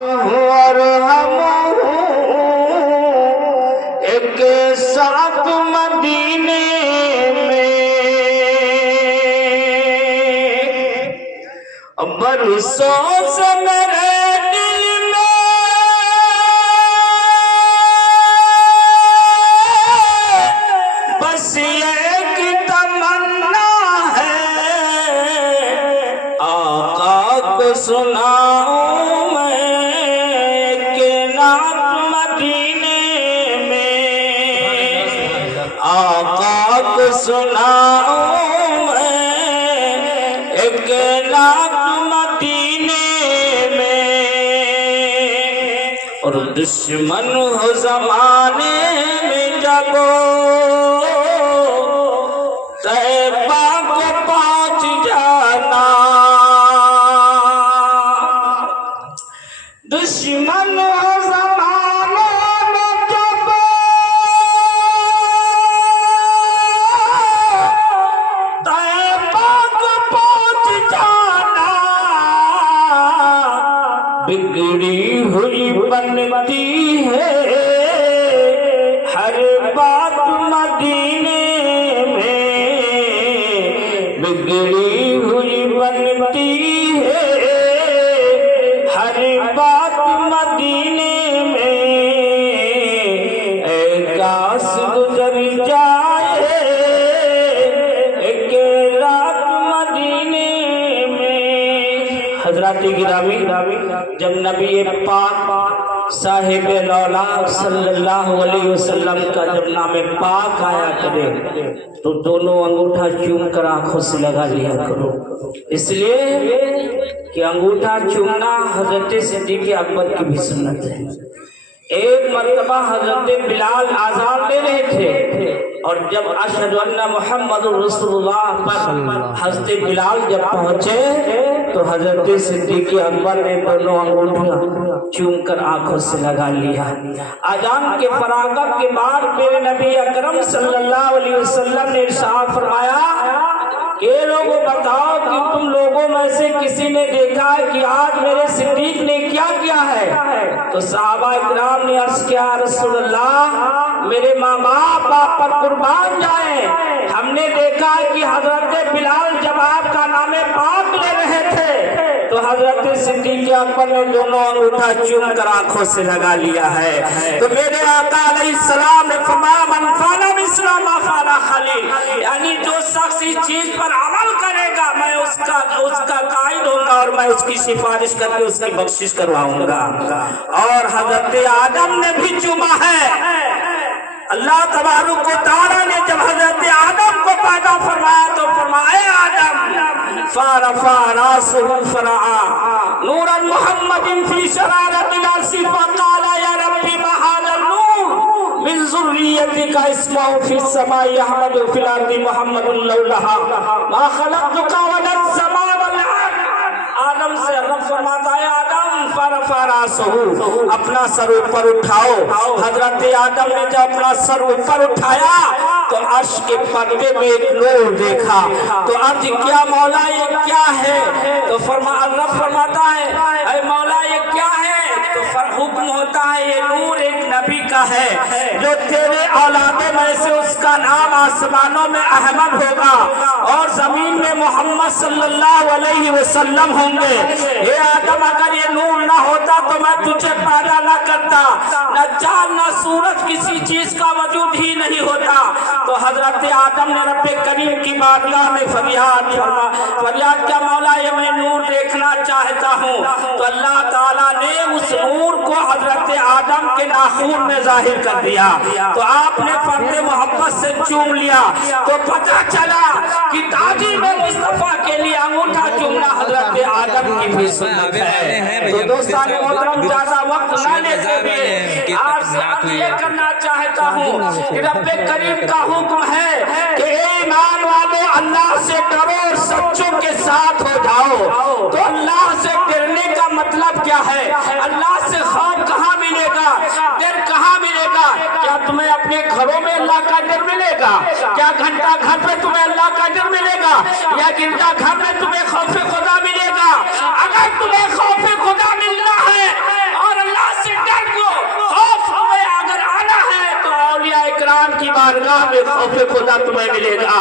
اور ہم ایک ساتھ مدینے میں برسوں سے میرے دل میں بس ایک تمنا ہے آقا کو سناؤں آقا کو سناؤں میں ایک نعت مدینے میں اور دشمن ہو زمانے میں جب طیبہ کو پہنچ جانا دشمن ہو زمانے میں جب بگڑی ہوئی بنتی ہے ہر بات مدینے میں بگڑی ہوئی بنتی ہے ہر بات مدینے میں اے کاش گزر جائے ایک رات مدینے میں حضرات گرامی جب نبی پاک صاحب لولا صلی اللہ علیہ وسلم کا جب نام پاک آیا کرے تو دونوں انگوٹھا چوم کر آنکھوں سے لگا لیا کرو اس لیے کہ انگوٹھا چومنا حضرت صدیق اکبر کی بھی سنت ہے ایک مرتبہ حضرت بلال آزان دے رہے تھے اور جب اشہد ان محمد رسول اللہ پر حضرت بلال جب پہنچے تو حضرت صدیق اکبر نے دونوں انگوٹھیاں چوم کر آنکھوں سے لگا لیا اذان کے فراغت کے بعد میرے نبی اکرم صلی اللہ علیہ وسلم نے ارشاد فرمایا کہ لوگوں بتاؤ کہ تم لوگوں میں سے کسی نے دیکھا ہے کہ آج میرے صدیق نے کیا کیا ہے تو صحابہ اکرام نے عرض کیا رسول اللہ میرے ماں باپ آپ پر قربان جائیں ہم نے دیکھا ہے کہ حضرت بلال جب آپ کا نام پاک لے رہے تھے تو حضرت صدیق اکبر نے دونوں انگوٹھا چوم کر آنکھوں سے لگا لیا ہے تو میرے آقا علیہ السلام نے فرمایا من فعل مثل ما فعل خلیل یعنی جو شخص اس چیز پر عمل کرے گا میں اس کا قائد ہوں گا اور میں اس کی سفارش کر کے اس کی بخشش کرواؤں گا اور حضرت آدم نے بھی چوما ہے اللہ تبارک و تعالی نے جب حضرت آدم کو پیدا فرمایا تو فرمایا آدم فرفع راسه فرعا نورا محمد فی شرارة العرش فقال یا ربی ما هذا النور من ذریتک اسمه فی السماء احمد فی الارض محمد لولاها ما خلقتک ولا السماء والارض آدم سے رب فرماتا ہے آدم فرفع راسه اپنا سر اوپر اٹھاؤ حضرت آدم نے جب اپنا سر اوپر اٹھایا تو عرش کے پردے میں ایک نور دیکھا تو عرض کیا مولا یہ کیا ہے تو رب فرماتا ہے اے مولا یہ کیا ہے تو حکم ہوتا ہے یہ نور ایک نبی کا ہے جو تیرے اولاد میں سے اس کا نام آسمانوں میں احمد ہوگا اور زمین میں محمد صلی اللہ علیہ وسلم ہوں گے اے آدم اگر یہ نور نہ ہوتا تو میں تجھے پیدا نہ کرتا نہ چاند نہ سورج کسی چیز کا وجود ہی نہیں ہوتا تو حضرت آدم نے رب کریم کی بارگاہ میں فریاد کیا مولا یہ میں نور دیکھنا چاہتا ہوں تو اللہ تعالیٰ نے اس نور کو حضرت آدم کے ناخون میں ظاہر کر دیا تو آپ نے فرد محبت سے چوم لیا تو پتہ چلا کہ تاجی میں مصطفیٰ کے لیے انگوٹھا چومنا حضرت آدم کی بھی سنت ہے تو دوستان محترم زیادہ وقت نہ لیتے ہوئے آپ سے یہ کرنا چاہتا ہوں کہ رب کریم کا حکم ہے کہ اے ایمان والو اللہ سے ڈرو اور سچوں کے ساتھ ہو جاؤ تو اللہ سے ڈرنے کا مطلب کیا ہے اللہ سے خوف کہاں ملے گا ڈر کہاں ملے گا کیا تمہیں اپنے گھروں میں اللہ کا ڈر ملے گا کیا گھنٹہ گھر میں تمہیں اللہ کا ڈر ملے گا یا گرجا گھر میں تمہیں خوف خدا ملے گا اگر تمہیں خوف خدا ملنا ہے में खौफ खुदा तुम्हें मिलेगा,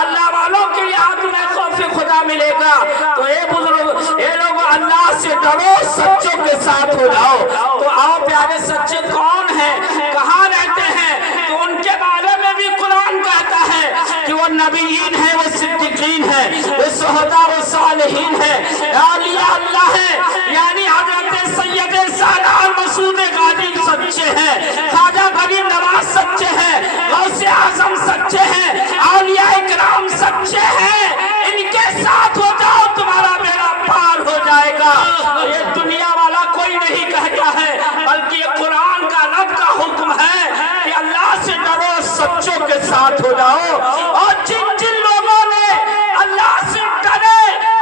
अल्लाह वालों के यहाँ तुम्हें खौफ खुदा मिलेगा। तो ये बुजुर्ग, ये लोग अल्लाह से डरो, सच्चों के साथ हो जाओ। तो आओ प्यारे, सच्चे कौन है, कहाँ रहते हैं? तो उनके बारे में भी कुरान कहता है कि वो नबीयीन है, वो सिद्दीकीन है, वो शुहदा, वो सालिहीन है, औलिया अल्लाह है। यानी हजरत सैयद सादात मसूद गाजी सच्चे हैं, ख्वाजा गरीब नवाज सच्चे हैं, गौसे आजम सच्चे हैं, औलिया इकराम सच्चे हैं। इनके साथ हो जाओ, तुम्हारा बेड़ा पार हो जाएगा। ये दुनिया वाला कोई नहीं कहता है, बल्कि ये कुरान का रब का हुक्म है कि अल्लाह से डरो, सच्चों के साथ हो जाओ। और जिन जिन लोगों ने अल्लाह से डरे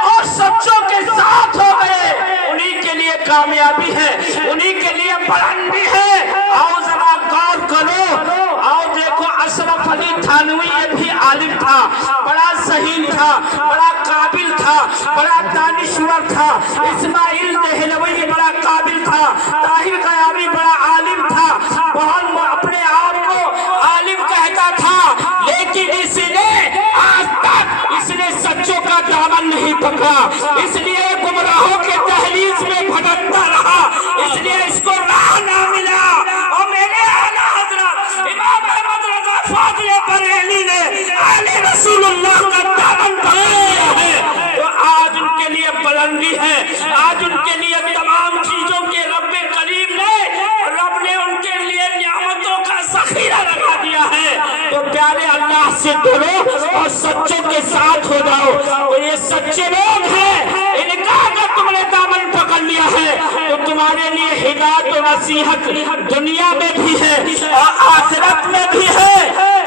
और सच्चों के साथ हो गए, उन्हीं के लिए कामयाबी है, उन्हीं के लिए बुलंदी है। आओ जरा गौर करो, आओ देखो, अशरफ अली थानवी ये भी आलिम था, बड़ा ज़हीन था, बड़ा काबिल था, बड़ा दानिश्वर था। इस्माइल देहलवी बड़ा काबिल था, ताहिर क़यामी बड़ा आलिम था, बहुत अपने आप को आलिम कहता था, लेकिन इसने आज तक इसने सच्चों का दामन नहीं पकड़ा, इसलिए गुमराहों के दहलीज में भटकता रहा, इसलिए इसको राह ना मिला। और मेरे आला हज़रत इमाम अहमद रज़ा फ़ाज़िल बरेली ने आले रसूलुल्लाह का दामन पकड़ा है। तो आज उनके लिए बुलंदी है, आज उनके लिए तमाम चीजों के रब करीम ने उनके लिए नियामतों का ज़ख़ीरा लगा दिया है। तो प्यारे, अल्लाह से डरो और सच्चों के साथ हो जाओ। तो ये सच्चे लोग हैं, इनका अगर तुमने दामन पकड़ लिया है तो तुम्हारे लिए हिदायत और नसीहत दुनिया में भी है और आखिरत में भी है।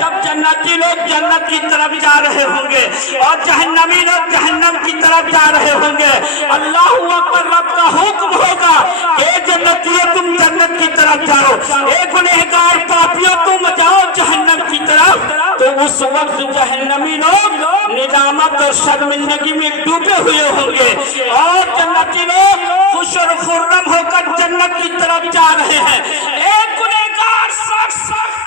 जब जन्नती लोग जन्नत की तरफ जा रहे होंगे और जहन्नमी लोग जहन्नम की तरफ जा रहे होंगे, अल्लाह अकबर, रब का हुक्म होगा, ए जन्नतियों तुम जन्नत की तरफ जाओ, ए गुनहगार पापियों तुम जाओ जहन्नम की तरफ। तो उस वक्त जहन्नमी लोग निदामत और शर्मिंदगी में डूबे हुए होंगे और जन्नती लोग खुश और खुर्रम होकर जन्नत की तरफ जा रहे हैं। एक गुनहगार शख्स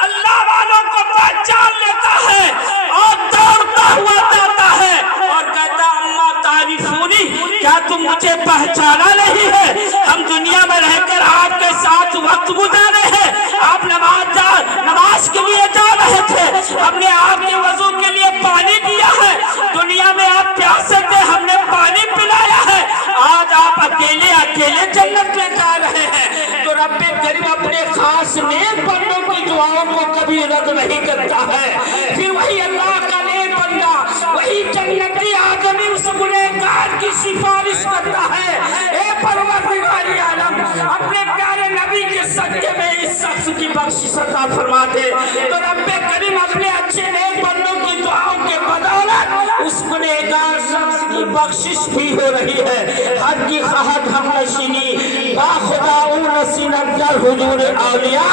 अल्लाह वालों को पहचान लेता है और दौड़ता हुआ जाता है और कहता, अम्मा तारीफूनी, क्या तुम मुझे पहचाना नहीं है? हम दुनिया में रहकर आपके साथ वक्त गुजारे हैं, आप नमाज के लिए जा रहे थे, हमने आपके वजू के लिए पानी दिया है, दुनिया में आप प्यासे थे, हमने पानी पिलाया है, आज आप अकेले अकेले जन्नत में जा रहे हैं। तो रब्बे करीम अपने खास नेक बंदों की दुआओं को कभी रद्द नहीं करता है। फिर वही अल्लाह का नेक बंदा, वही जन्नती आदमी उस गुनहगार की सिफारिश करता है, ए परवरदिगार आलम, अपने प्यारे नबी के सदके में इस शख्स की बख्शिश अता फरमा दे। तो रब्बे करीम अपने अच्छे नेक बंदों की दुआओं के बदौलत उस गुनहगार शख्स की बख्शिश भी हो रही है। हद की खहत हम नशीनी बाखुदा नसीनर हुजूर औलिया,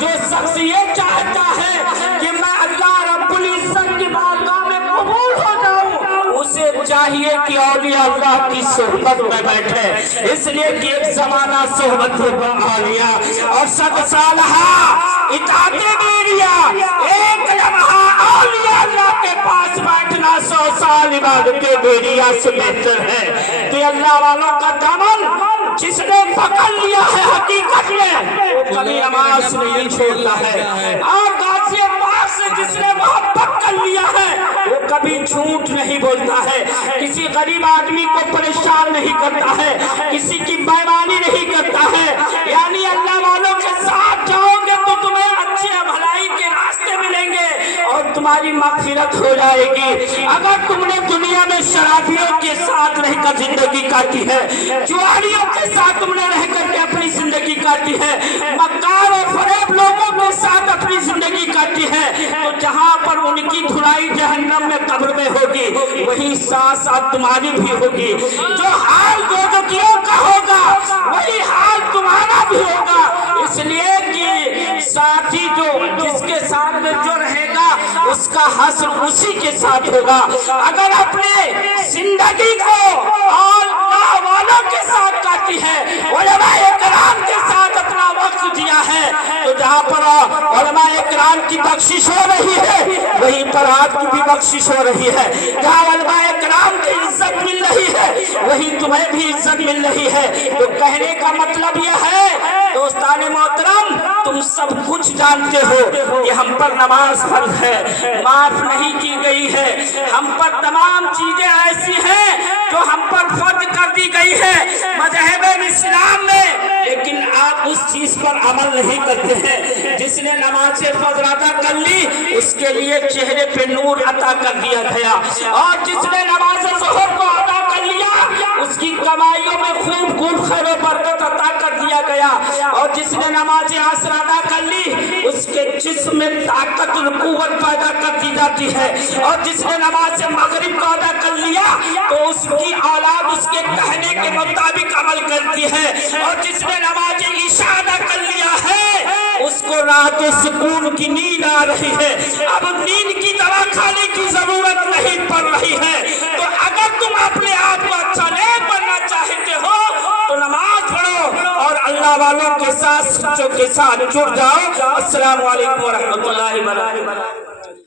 जो शख्स ये चाहता है कि मैं अल्लाह रब्बुल इज्जत की बारगाह में कबूल हो जाऊं, उसे चाहिए कि औलिया अल्लाह की सोहबत में बैठे। इसलिए कि एक जमाना सोहबत औलिया और सब सालहा इताअते बेरिया, एक लम्हा औलिया अल्लाह के पास बैठना 100 साल इबादते बेरिया से बेहतर है। तो अल्लाह वालों का दामन जिसने पकड़ लिया है हकीकत में, वो कभी नमाज नहीं छोड़ता है। और गाज़िए पाक से जिसने मोहब्बत कर लिया है, वो कभी झूठ नहीं बोलता है, किसी गरीब आदमी को परेशान नहीं करता है, किसी की बेईमानी नहीं करता है। यानी अल्लाह वालों के साथ जाओगे तो तुम्हें अच्छे भलाई के रास्ते मिलेंगे और तुम्हारी मग़फ़िरत हो जाएगी। अगर तुमने दुनिया में शराबियों के साथ रहकर जिंदगी काटी है, जुआरियों के साथ तुमने रहकर के अपनी जिंदगी काटी है, मक्कार और फरेब लोगों के साथ अपनी जिंदगी काटी है, तो जहाँ पर उनकी धुलाई जहन्नम में कब्र में होगी, वही साथ साथ तुम्हारी भी होगी। जो हाल दोज़खियों का होगा वही हाल तुम्हारा भी होगा। इसलिए कि साथी जो जिसके साथ में जो रहेगा उसका हश्र उसी के साथ होगा। अगर अपने जिंदगी को अल्लाह वालों के साथ काटी है, उलमाए किराम के साथ अपना वक्त दिया है, तो जहाँ पर उलमाए किराम की बख्शिश हो रही है, वहीं पर आपकी भी बख्शिश हो रही है। जहाँ उलमाए किराम की इज्जत मिल रही है वहीं तुम्हें भी इज्जत मिल रही है। तो कहने का मतलब यह है दोस्तान मोहतरम, तुम सब कुछ जानते हो कि हम पर नमाज फर्ज है, माफ नहीं की गई है। हम पर तमाम चीजें ऐसी हैं जो हम पर फर्ज कर दी गई है मजहब इस्लाम में, लेकिन आप उस चीज पर अमल नहीं करते हैं। जिसने नमाज फर्ज अदा कर ली उसके लिए चेहरे पे नूर अता कर दिया गया, और जिसने नमाज ज़ोहर को अदा कर लिया उसकी कमाइयों में खूब खूब खैर बरकत अता कर दिया गया, और जिसने नमाज असर अदा कर ली उसके जिस्म में ताकत और कुव्वत पैदा कर दी जाती है, और जिसने नमाज मगरिब को अदा कर लिया तो उसकी औलाद उसके कहने के मुताबिक अमल करती है, और जिसने नमाज ईशा अदा कर लिया है उसको रात सुकून की नींद आ रही है। अब नींद की दवा खाने की जरूरत नहीं पड़ रही है। तो अगर तुम अपने आप को अच्छा नेक बनना चाहते हो तो नमाज पढ़ो और अल्लाह वालों के साथ सच्चों के साथ जुड़ जाओ। अस्सलाम वालेकुम व रहमतुल्लाहि व बरकातहू।